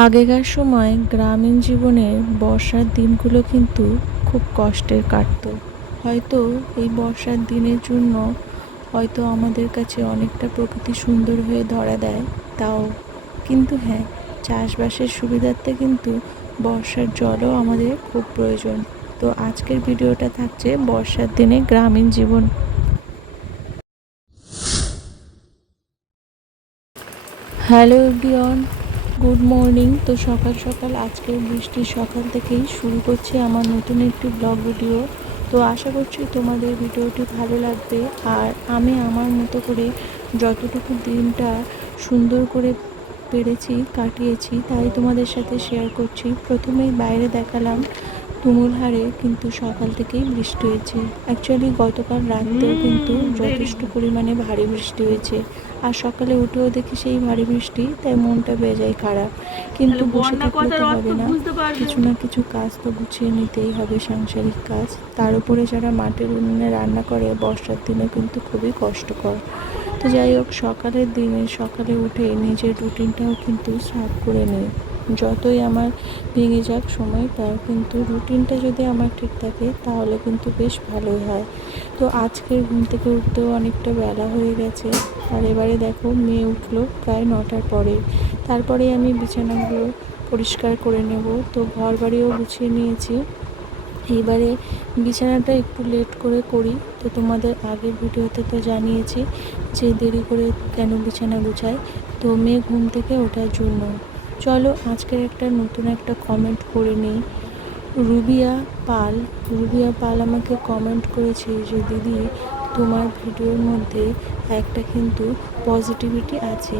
আগেকার সময় গ্রামীণ জীবনের বর্ষার দিনগুলো কিন্তু খুব কষ্টের কাটতো। হয়তো এই বর্ষার দিনের জন্য হয়তো আমাদের কাছে অনেকটা প্রকৃতি সুন্দর হয়ে ধরা দেয়, তাও কিন্তু হ্যাঁ, চাষবাসের সুবিধার্থে কিন্তু বর্ষার জলও আমাদের খুব প্রয়োজন। তো আজকের ভিডিওটা থাকছে বর্ষার দিনে গ্রামীণ জীবন। Hello everyone, good morning. তো সকাল সকাল আজকের বৃষ্টির সকাল থেকেই শুরু করছি আমার নতুন একটি ব্লগ ভিডিও। তো আশা করছি তোমাদের ভিডিওটি ভালো লাগবে, আর আমি আমার মতো করে যতটুকু দিনটা সুন্দর করে পেরেছি কাটিয়েছি তাই তোমাদের সাথে শেয়ার করছি। প্রথমেই বাইরে দেখালাম তুমুল হারে কিন্তু সকাল থেকেই বৃষ্টি হয়েছে। অ্যাকচুয়ালি গতকাল রাতেও কিন্তু যথেষ্ট পরিমাণে ভারী বৃষ্টি হয়েছে, আর সকালে উঠেও দেখি সেই ভারী বৃষ্টি, তাই মনটা বেজায় খারাপ। কিন্তু বসে থাকলে তো হবে না, কিছু না কিছু কাজ তো গুছিয়ে নিতেই হবে, সাংসারিক কাজ। তার উপরে যারা মাটির উনুনে রান্না করে বর্ষার দিনে কিন্তু খুবই কষ্টকর। তো যাই হোক, সকালে উঠে নিজের রুটিনটাও কিন্তু স্টার্ট করে নিই। যতই আমার ভেঙে যাক সময়, তার কিন্তু রুটিনটা যদি আমার ঠিক থাকে তাহলে কিন্তু বেশ ভালোই হয়। তো আজকের ঘুম থেকে উঠতেও অনেকটা বেলা হয়ে গেছে, আর এবারে দেখো মেয়ে উঠলো প্রায় 9টার পরে। তারপরে আমি বিছানাগুলো পরিষ্কার করে নেব। তো ঘর বাড়িও গুছিয়ে নিয়েছি। এইবারে বিছানাটা একটু লেট করে করি। তো তোমাদের আগের ভিডিওতে তো জানিয়েছি যে দেরি করে কেন বিছানা গুছাই, তো মেয়ে ঘুম থেকে ওঠার জন্য। চলো আজকের নতুন একটা কমেন্ট করে নিই। রুবিয়া পাল আমাকে কমেন্ট করেছে যে দিদি, তোমার ভিডিওর মধ্যে একটা কিন্তু পজিটিভিটি আছে।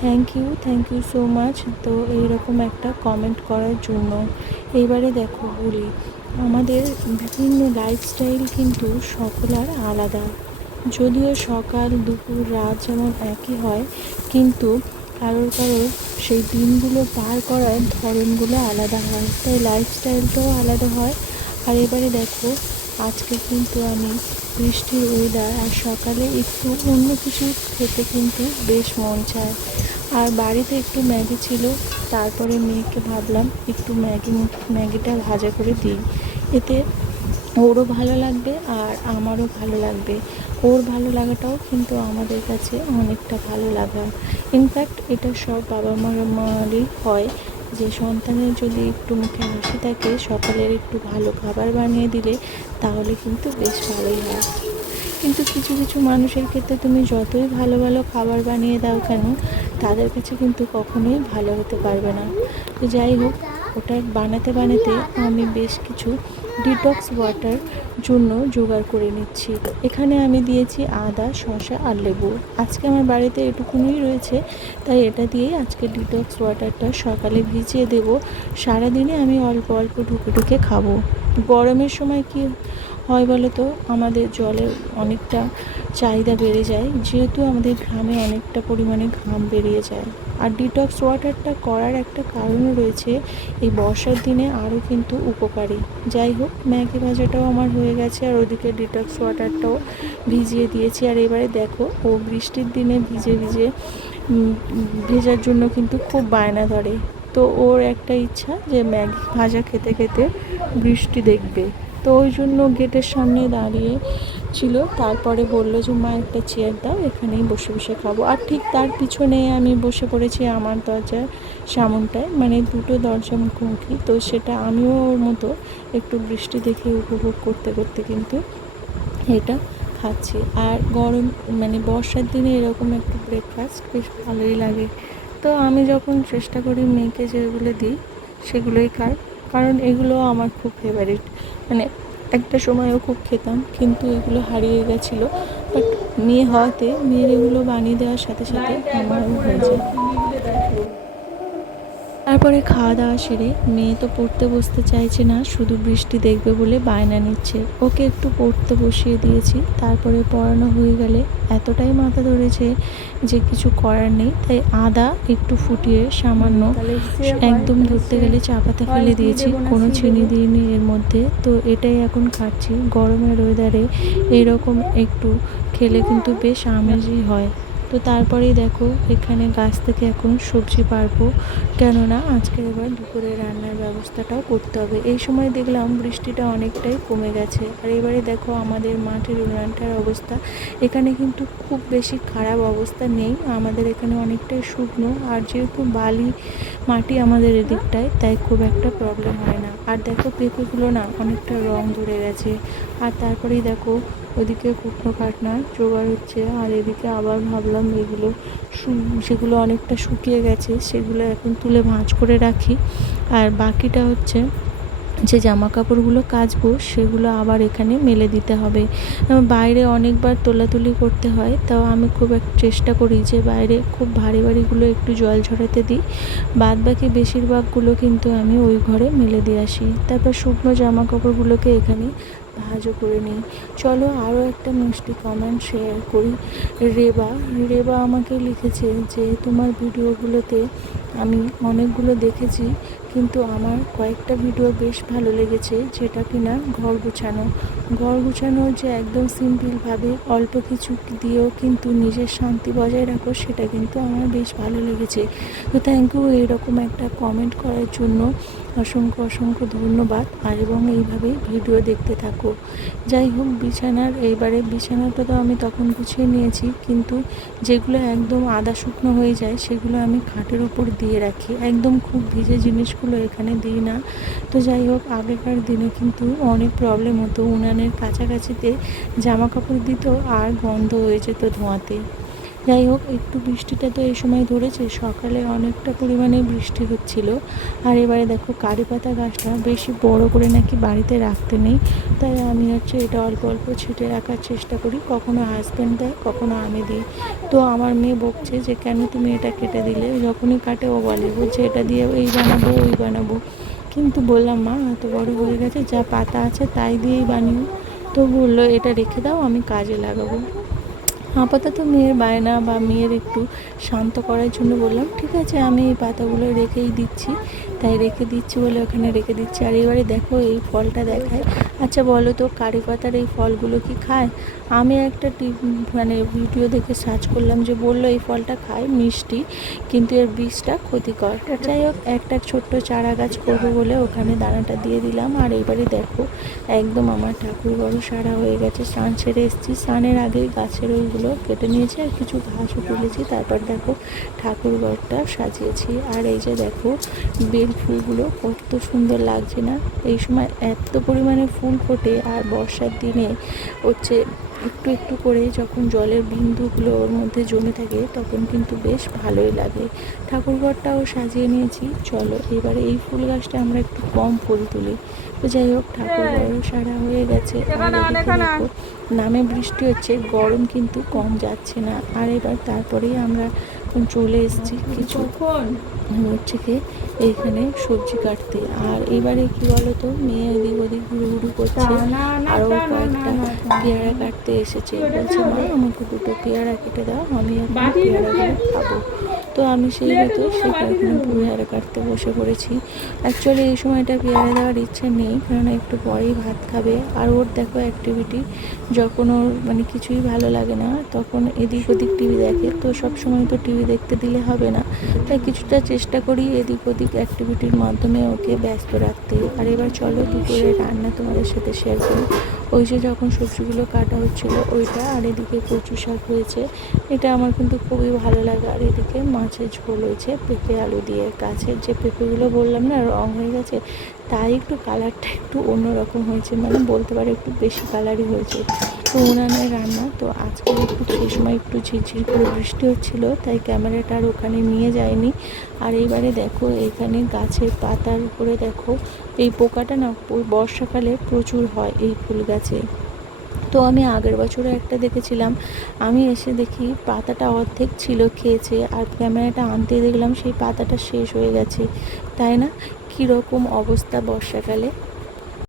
Thank you so much. তো এইরকম একটা কমেন্ট করার জন্য। এইবারে দেখো বলি, আমাদের বিভিন্ন লাইফস্টাইল কিন্তু সকলের আলাদা। যদিও সকাল দুপুর রাত যেমন একই হয়, কিন্তু কারোর সেই দিনগুলো পার করার ধরনগুলো আলাদা হয়, তাই লাইফস্টাইলটাও আলাদা হয়। আর এবারে দেখো, আজকে কিন্তু আমি বৃষ্টির ওয়েদার, আর সকালে একটু অন্য কিছু খেতে কিন্তু বেশ মন চায়। আর বাড়িতে একটু ম্যাগি ছিল, তারপরে মেয়েকে ভাবলাম একটু ম্যাগিটা ভাজা করে দিই, এতে ওরও ভালো লাগবে আর আমারও ভালো লাগবে। ওর ভালো লাগাটাও কিন্তু আমাদের কাছে অনেকটা ভালো লাগা। ইনফ্যাক্ট এটা সব বাবা মারই হয়, যে সন্তানের যদি একটু মুখে হাসি থাকে, সকালের একটু ভালো খাবার বানিয়ে দিলে তাহলে কিন্তু বেশ ভালোই হয়। কিন্তু কিছু কিছু মানুষের ক্ষেত্রে তুমি যতই ভালো ভালো খাবার বানিয়ে দাও কেন, তাদের কাছে কিন্তু কখনোই ভালো হতে পারবে না। তো যাই হোক, ওটা বানাতে আমি বেশ কিছু ডিটক্স ওয়াটার জন্য জোগাড় করে নিচ্ছি। এখানে আমি দিয়েছি আদা, শসা আর লেবু। আজকে আমার বাড়িতে এটুকুনি রয়েছে, তাই এটা দিয়েই আজকে ডিটক্স ওয়াটারটা সকালে ভিজিয়ে দেবো। সারাদিনে আমি অল্প অল্প ঢুকে খাবো। গরমের সময় কি হয় বলো তো, আমাদের জলের অনেকটা চাহিদা বেড়ে যায়, যেহেতু আমাদের গ্রামে অনেকটা পরিমাণে ঘাম বেরিয়ে যায়। আর ডিটক্স ওয়াটারটা করার একটা কারণও রয়েছে, এই বর্ষার দিনে আরও কিন্তু উপকারী। যাই হোক, ম্যাগি ভাজাটাও আমার হয়ে গেছে, আর ওদিকে ডিটক্স ওয়াটারটাও ভিজিয়ে দিয়েছি। আর এবারে দেখো, ও বৃষ্টির দিনে ভেজার জন্য কিন্তু খুব বায়না ধরে। তো ওর একটা ইচ্ছা যে ম্যাগি ভাজা খেতে খেতে বৃষ্টি দেখবে। তো ওই জন্য গেটের সামনে দাঁড়িয়ে ছিল, তারপরে বললো যে মা একটা চেয়ার দাও, এখানেই বসে বসে খাবো। আর ঠিক তার পিছনে আমি বসে পড়েছি আমার দরজার সামনটায়, মানে দুটো দরজা মুখোমুখি। তো সেটা আমিও ওর মতো একটু বৃষ্টি দেখে উপভোগ করতে করতে কিন্তু এটা খাচ্ছি। আর বর্ষার দিনে এরকম একটা ব্রেকফাস্ট বেশ ভালোই লাগে। তো আমি যখন চেষ্টা করি মেয়েকে যেগুলো দিই সেগুলোই খাই, কারণ এগুলো আমার খুব ফেভারিট। একটা সময়ও খুব খেতাম, কিন্তু এগুলো হারিয়ে গেছিলো। বাট মেয়ের এগুলো বানিয়ে দেওয়ার সাথে সাথে আমারও হয়ে যায়। তারপরে খাওয়া দাওয়া সেরে মেয়ে তো পড়তে বসতে চাইছে না, শুধু বৃষ্টি দেখবে বলে বায়না নিচ্ছে। ওকে একটু পড়তে বসিয়ে দিয়েছি। তারপরে পড়ানো হয়ে গেলে এতটাই মাথা ধরেছে যে কিছু করার নেই, তাই আদা একটু ফুটিয়ে সামান্য একদম ধরতে গেলে চাপাতে ফেলে দিয়েছি, কোনো চিনি দিইনি এর মধ্যে। তো এটাই এখন খাচ্ছি। গরমের ওয়েদারে এরকম একটু খেলে কিন্তু বেশ আমেজই হয়। তো তারপরেই দেখো এখানে গাছ থেকে এখন সবজি পারবো, কেননা আজকে এবার দুপুরে রান্নার ব্যবস্থাটাও করতে হবে। এই সময় দেখলাম বৃষ্টিটা অনেকটাই কমে গেছে। আর এবারে দেখো আমাদের মাঠের উনানটার অবস্থা, এখানে কিন্তু খুব বেশি খারাপ অবস্থা নেই, আমাদের এখানে অনেকটাই শুকনো, আর যেহেতু বালি মাটি আমাদের এদিকটায়, তাই খুব একটা প্রবলেম হয় না। আর দেখো পেঁপেগুলো না অনেকটা রং ধরে গেছে। আর তারপরেই দেখো ওদিকে কুটনো কাটনা জোগাড় হচ্ছে, আর এদিকে আবার ভাবলাম এগুলো সেগুলো অনেকটা শুকিয়ে গেছে, সেগুলো এখন তুলে ভাঁজ করে রাখি। আর বাকিটা হচ্ছে যে জামা কাপড়গুলো কাচবো সেগুলো আবার এখানে মেলে দিতে হবে। বাইরে অনেকবার তোলাতুলি করতে হয়, তাও আমি খুব চেষ্টা করি যে বাইরে খুব ভারী ভারীগুলো একটু জল ঝরাতে দিই, বাদ বাকি বেশিরভাগগুলো কিন্তু আমি ওই ঘরে মেলে দিয়ে আসি। তারপর শুকনো জামা কাপড়গুলোকে এখানে ভাঁজও করে নিই। চলো আরও একটা মিষ্টি কমেন্ট শেয়ার করি। রেবা রেবা আমাকে লিখেছে যে তোমার ভিডিওগুলোতে আমি অনেকগুলো দেখেছি, কিন্তু আমার কয়েকটা ভিডিও বেশ ভালো লেগেছে, যেটা কিনা ঘর গুছানো যে একদম সিম্পলভাবে অল্প কিছু দিয়েও কিন্তু নিজের শান্তি বজায় রাখো, সেটা কিন্তু আমার বেশ ভালো লেগেছে। তো থ্যাংক ইউ এইরকম একটা কমেন্ট করার জন্য, অসংখ্য অসংখ্য ধন্যবাদ। আর এবং এইভাবেই ভিডিও দেখতে থাকো। যাই হোক, এইবারে বিছানাটা তো আমি তখন গুছিয়ে নিয়েছি, কিন্তু যেগুলো একদম আদা শুকনো হয়ে যায় সেগুলো আমি খাটের ওপর দিয়ে রাখি, একদম খুব ভিজে জিনিসগুলো এখানে দিই না। তো যাই হোক, আগেকার দিনে কিন্তু অনেক প্রবলেম হতো, উনানের কাছাকাছিতে জামা কাপড় দিত আর গন্ধ হয়ে যেত ধোঁয়াতে। যাই হোক, একটু বৃষ্টিটা তো এই সময় ধরেছে, সকালে অনেকটা পরিমাণে বৃষ্টি হচ্ছিল। আর এবারে দেখো কারি পাতা গাছটা বেশি বড় করে নাকি বাড়িতে রাখতে নেই, তাই আমি হচ্ছে এটা অল্প অল্প ছিটে রাখার চেষ্টা করি, কখনো হাজব্যান্ড দেয়, কখনো আমি দিই। তো আমার মেয়ে বকছে যে কেন তুমি এটা কেটে দিলে, যখনই কাটে ও বলছে এটা দিয়ে এই বানাবো ওই বানাবো। কিন্তু বললাম মা এত বড় হয়ে গেছে, যা পাতা আছে তাই দিয়েই বানিও। তো বললো এটা রেখে দাও, আমি কাজে লাগাবো। আপাতত মেয়ের বায়না বা মেয়ের একটু শান্ত করার জন্য বললাম ঠিক আছে, আমি এই পাতাগুলো রেখেই দিচ্ছি, তাই রেখে দিচ্ছি বলে ওখানে রেখে দিচ্ছি। আর এবারে দেখো এই ফলটা দেখায়। আচ্ছা বলো তো, কারি পাতার এই ফলগুলো কি খায়? আমি একটা ভিডিও দেখে সার্চ করলাম, যে বললো এই ফলটা খায়, মিষ্টি, কিন্তু এর বীজটা ক্ষতিকর। যাই হোক, একটা ছোট্ট চারা গাছ করবো বলে ওখানে দানাটা দিয়ে দিলাম। আর এইবারে দেখো একদম আমার ঠাকুর বড় সারা হয়ে গেছে, স্নান সেরে এসেছি, স্নানের আগেই গাছের ওইগুলো কেটে নিয়েছি আর কিছু ঘাসও তুলেছি। তারপর দেখো ঠাকুর ঘরটা সাজিয়েছি। আর এই যে দেখো বেল ফুলগুলো কত সুন্দর লাগছে না, এই সময় এত পরিমাণে ফুল ফোটে। আর বর্ষার দিনে হচ্ছে একটু একটু করে যখন জলের বিন্দুগুলো ওর মধ্যে জমে থাকে, তখন কিন্তু বেশ ভালোই লাগে। ঠাকুরঘরটাও সাজিয়ে নিয়েছি। চলো এবারে এই ফুল গাছটা আমরা একটু কম ফুল তুলি। তো যাই হোক, ঠাকুরঘরও সারা হয়ে গেছে। আর এদিকে দেখো নামে বৃষ্টি হচ্ছে, গরম কিন্তু কম যাচ্ছে না। আর এবার তারপরেই আমরা চলে এসেছি কিছুক্ষণ হচ্ছে কি এইখানে সবজি কাটতে। আর এবারে কি বলতো, মেয়ে এদিক ওদিক ঘুরু ঘুরু করছে, আরও কয়েকটা পেয়ারা কাটতে এসেছে, বলছে মা আমাকে দুটো পেয়ারা কেটে দাও, আমি এখন পেয়ারাগুলো খাবো। তো আমি সেই মতো সে কারণে পেয়ারা কাটতে বসে পড়েছি। অ্যাকচুয়ালি এই সময়টা পেয়ারা দেওয়ার ইচ্ছে নেই, কারণ একটু পরেই ভাত খাবে। আর ওর দেখো অ্যাক্টিভিটি, যখন ওর কিছুই ভালো লাগে না তখন এদিক ওদিক টিভি দেখে। তো সব সময় তো টিভি দেখতে দিলে হবে না, তাই কিছুটা চেষ্টা করি এদিক ওদিক অ্যাক্টিভিটির মাধ্যমে ওকে ব্যস্ত রাখতে। আর এবার চলো দুপুরে রান্না তোমাদের সাথে শেয়ার করি। ওই যে যখন সবজিগুলো কাটা হচ্ছিলো ওইটা, আর এদিকে কচু শাক হয়েছে, এটা আমার কিন্তু খুবই ভালো লাগে। আর এদিকে মাছের ঝোল হয়েছে পেঁপে আলু দিয়ে, গাছের যে পেঁপেগুলো বললাম না রং হয়ে গেছে, তাই একটু কালারটা একটু অন্যরকম হয়েছে, বলতে পারে একটু বেশি কালারই হয়েছে। তো উনানের রান্না তো আজকে একটু সেই সময় একটু ঝিরঝির করে বৃষ্টি হচ্ছিলো, তাই ক্যামেরাটা আর ওখানে নিয়ে যায়নি। আর এইবারে দেখো এখানে গাছের পাতার উপরে দেখো এই পোকাটা না বর্ষাকালে প্রচুর হয় এই ফুল গাছে। তো আমি আগের বছরে একটা দেখেছিলাম, আমি এসে দেখি পাতাটা অর্ধেক ছিল খেয়েছে, আর ক্যামেরাটা আনতে দেখলাম সেই পাতাটা শেষ হয়ে গেছে। তাই না, কীরকম অবস্থা বর্ষাকালে।